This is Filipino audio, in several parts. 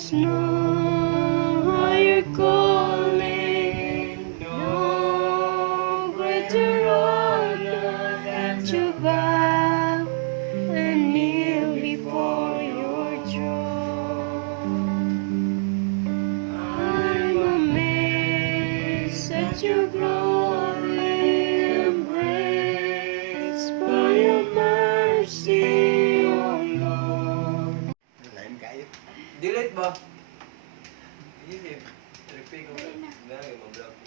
must know how you're calling. No greater honor than to bow and kneel before your throne. I'm amazed at your glory, embraced by your mercy, oh Lord. Lain kayo. Delete ba? Delete. Repeat ko. Dahil mag-block ko.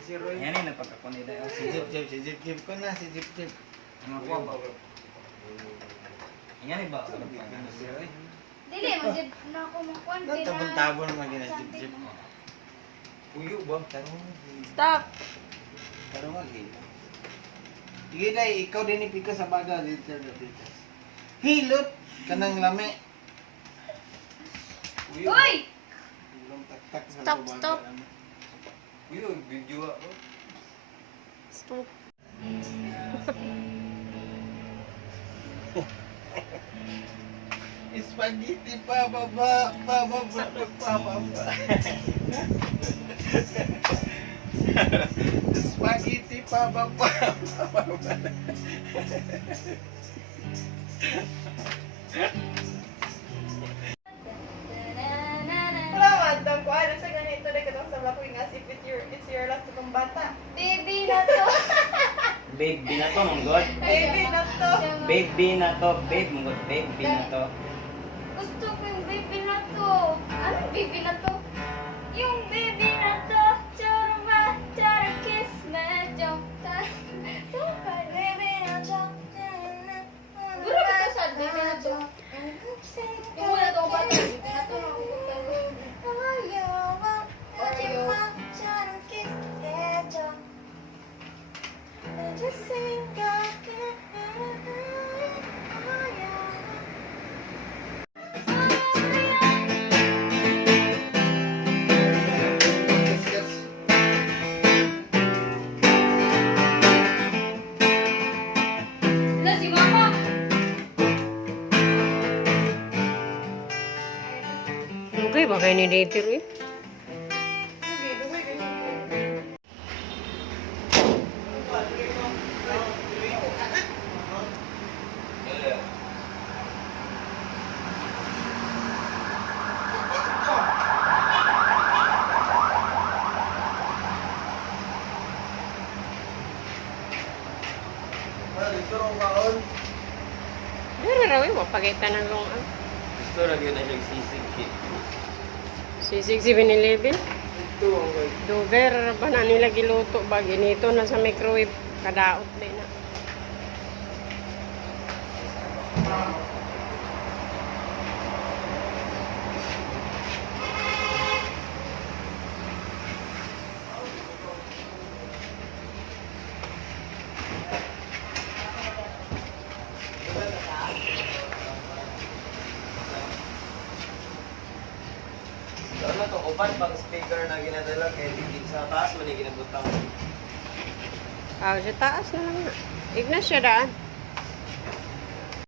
Si Roy. Yan eh, napagkakunida yung Si Jip ko na, si Jip. Ang makuha ba? Yan eh ba? Dili, magid na ako makuan kay na. Tabon-tabon naman gina Jip. Puyo ba? Stop! Pero wagi. Sige day, ikaw din ipika sa baga dito dito. Hilot kanang lami. Puyo. Uy! Ilong tak-tak sa Stop, baga. stop. Puyo, video ako. Stop. Spaghetti pa baba. Spaghetti pa baba. Wala man, tang ko ano sa ganito na katong sa lakwing as if it's your last kong bata. Baby na to. Baby na to, monggot. Baby na to. Baby na to, babe, monggot, baby na to. Gusto ko yung baby na to. Anong baby na to? Yung baby na to. Churma, chara kiss na jump ka. Super baby na to. Guro ka sa baby na to. Yung muna to ba to? Baby na to. Just sing na si Mama. Okay ba kayo ni Dater eh? Dara raw eh, mapagita ng longan. Gusto na yun na nagsisig kit. Sisig 7-Eleven. Ito ang guys. Duger ba na nila giluto ba? Ginito na sa microwave. Kadaot din na. Ano to, upan pang speaker na ginadala kay digit sa taas mo ni ginabutang. Ah, sa taas na lang na. Ignas siya daan.